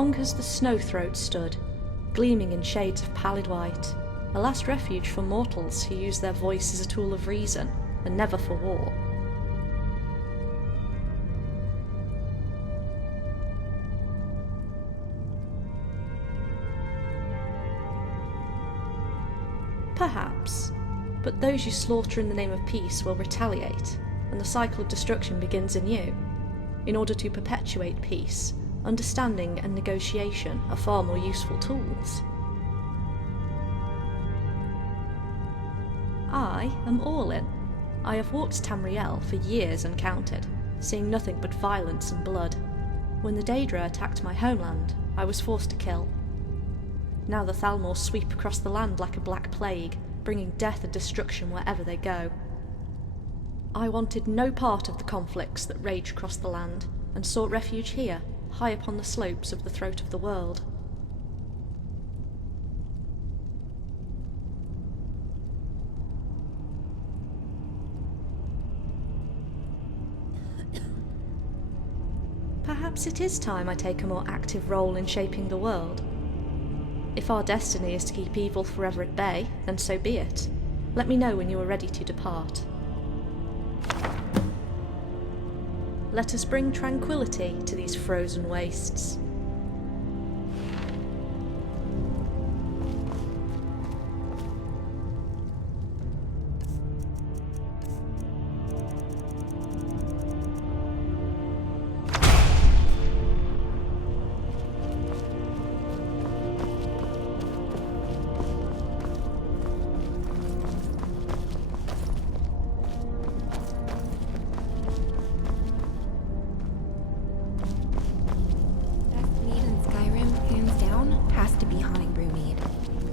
long as the Snowthroat stood, gleaming in shades of pallid white, a last refuge for mortals who use their voice as a tool of reason, and never for war. Perhaps, but those you slaughter in the name of peace will retaliate, and the cycle of destruction begins anew. In order to perpetuate peace, understanding and negotiation are far more useful tools. I am Aurlyn. I have walked Tamriel for years uncounted, seeing nothing but violence and blood. When the Daedra attacked my homeland, I was forced to kill. Now the Thalmor sweep across the land like a black plague, bringing death and destruction wherever they go. I wanted no part of the conflicts that rage across the land, and sought refuge here, high upon the slopes of the throat of the world. Perhaps it is time I take a more active role in shaping the world. If our destiny is to keep evil forever at bay, then so be it. Let me know when you are ready to depart. Let us bring tranquility to these frozen wastes.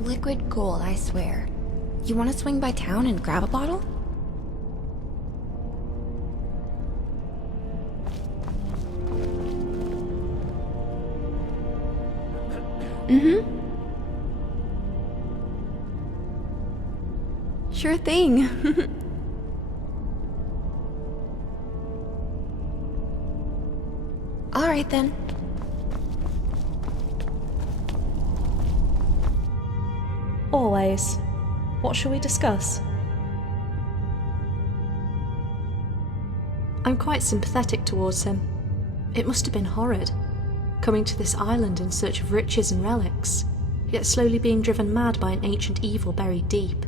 Liquid gold, I swear. You want to swing by town and grab a bottle? Sure thing. All right then. Always. What shall we discuss? I'm quite sympathetic towards him. It must have been horrid, coming to this island in search of riches and relics, yet slowly being driven mad by an ancient evil buried deep.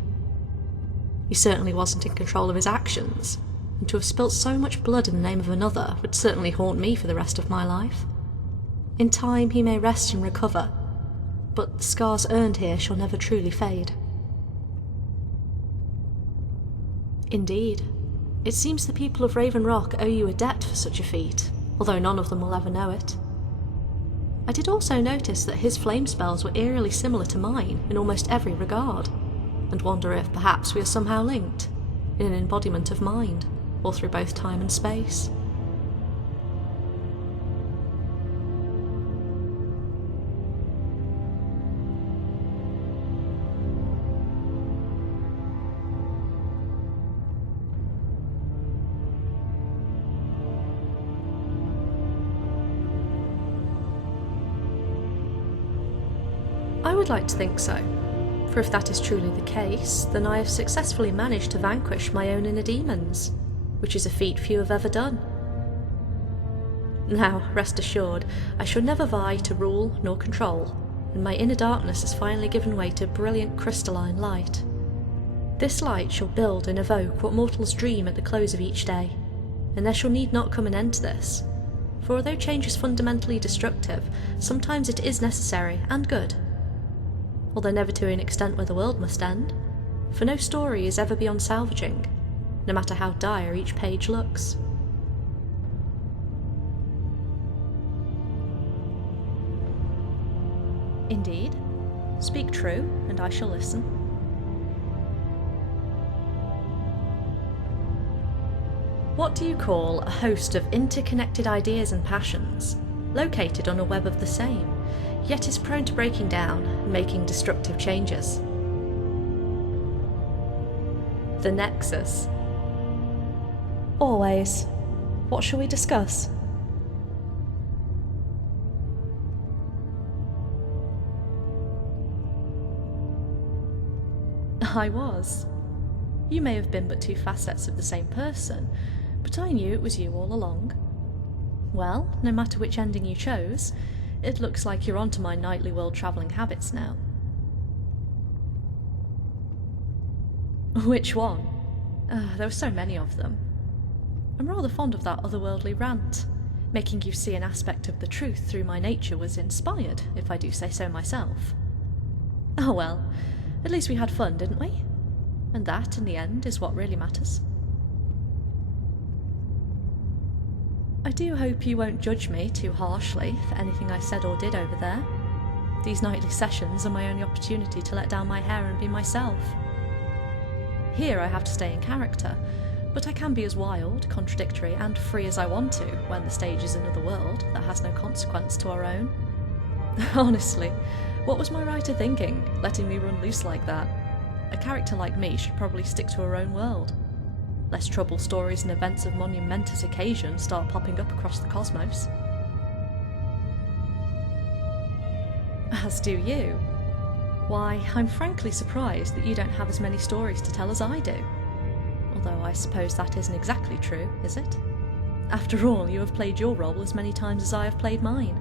He certainly wasn't in control of his actions, and to have spilt so much blood in the name of another would certainly haunt me for the rest of my life. In time he may rest and recover, but the scars earned here shall never truly fade. Indeed. It seems the people of Raven Rock owe you a debt for such a feat, although none of them will ever know it. I did also notice that his flame spells were eerily similar to mine in almost every regard, and wonder if perhaps we are somehow linked, in an embodiment of mind, or through both time and space. I would like to think so, for if that is truly the case, then I have successfully managed to vanquish my own inner demons, which is a feat few have ever done. Now, rest assured, I shall never vie to rule nor control, and my inner darkness has finally given way to brilliant crystalline light. This light shall build and evoke what mortals dream at the close of each day, and there shall need not come an end to this, for although change is fundamentally destructive, sometimes it is necessary and good. Although never to an extent where the world must end, for no story is ever beyond salvaging, no matter how dire each page looks. Indeed. Speak true, and I shall listen. What do you call a host of interconnected ideas and passions, located on a web of the same, yet is prone to breaking down and making destructive changes? The Nexus. Always. What shall we discuss? I was. You may have been but two facets of the same person, but I knew it was you all along. Well, no matter which ending you chose, it looks like you're onto my nightly world-travelling habits now. Which one? There were so many of them. I'm rather fond of that otherworldly rant. Making you see an aspect of the truth through my nature was inspired, if I do say so myself. Oh well, at least we had fun, didn't we? And that, in the end, is what really matters. I do hope you won't judge me too harshly for anything I said or did over there. These nightly sessions are my only opportunity to let down my hair and be myself. Here I have to stay in character, but I can be as wild, contradictory, and free as I want to when the stage is another world that has no consequence to our own. Honestly, what was my writer thinking, letting me run loose like that? A character like me should probably stick to her own world. Lest trouble stories and events of monumentous occasion start popping up across the cosmos. As do you. Why, I'm frankly surprised that you don't have as many stories to tell as I do. Although I suppose that isn't exactly true, is it? After all, you have played your role as many times as I have played mine.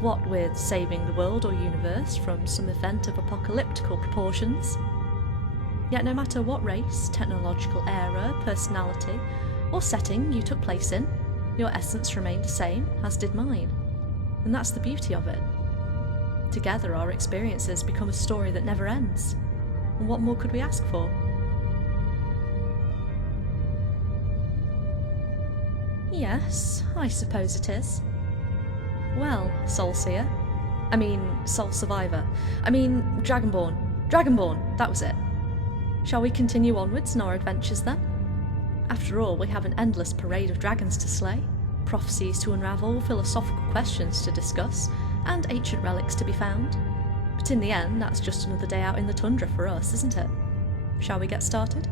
What with saving the world or universe from some event of apocalyptical proportions. Yet no matter what race, technological era, personality, or setting you took place in, your essence remained the same, as did mine. And that's the beauty of it. Together our experiences become a story that never ends. And what more could we ask for? Yes, I suppose it is. Well, Soul Seer. Soul Survivor. Dragonborn, that was it. Shall we continue onwards in our adventures then? After all, we have an endless parade of dragons to slay, prophecies to unravel, philosophical questions to discuss, and ancient relics to be found. But in the end, that's just another day out in the tundra for us, isn't it? Shall we get started?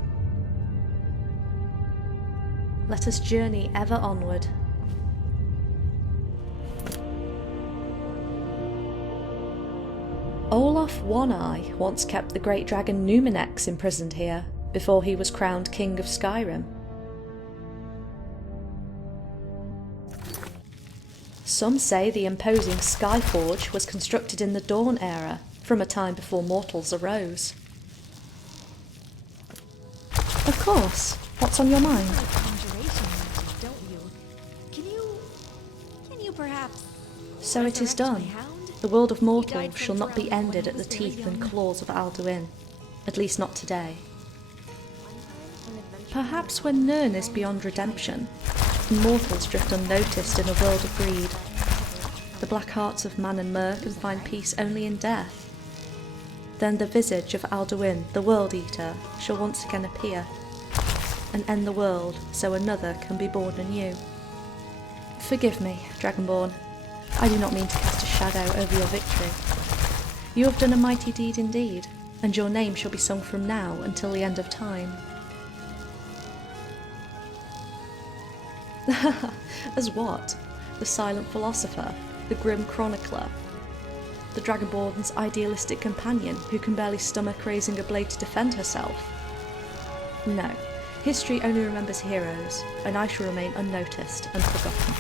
Let us journey ever onward. Olaf One-Eye once kept the great dragon Numinex imprisoned here, before he was crowned king of Skyrim. Some say the imposing Skyforge was constructed in the Dawn era, from a time before mortals arose. Of course. What's on your mind? Can you perhaps... So it is done. The world of mortals shall not be ended at the teeth and claws of Alduin. At least not today. Perhaps when Nirn is beyond redemption, and mortals drift unnoticed in a world of greed, the black hearts of man and mer can find peace only in death. Then the visage of Alduin, the World Eater, shall once again appear, and end the world so another can be born anew. Forgive me, Dragonborn. I do not mean to cast a shadow over your victory. You have done a mighty deed indeed, and your name shall be sung from now until the end of time. As what? The silent philosopher, the grim chronicler, the Dragonborn's idealistic companion who can barely stomach raising a blade to defend herself? No, history only remembers heroes, and I shall remain unnoticed and forgotten.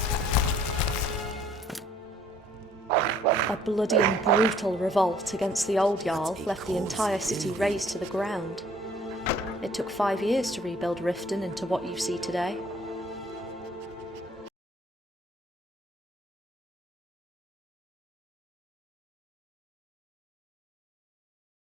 A bloody and brutal revolt against the old Jarl left the entire city razed to the ground. It took 5 years to rebuild Riften into what you see today.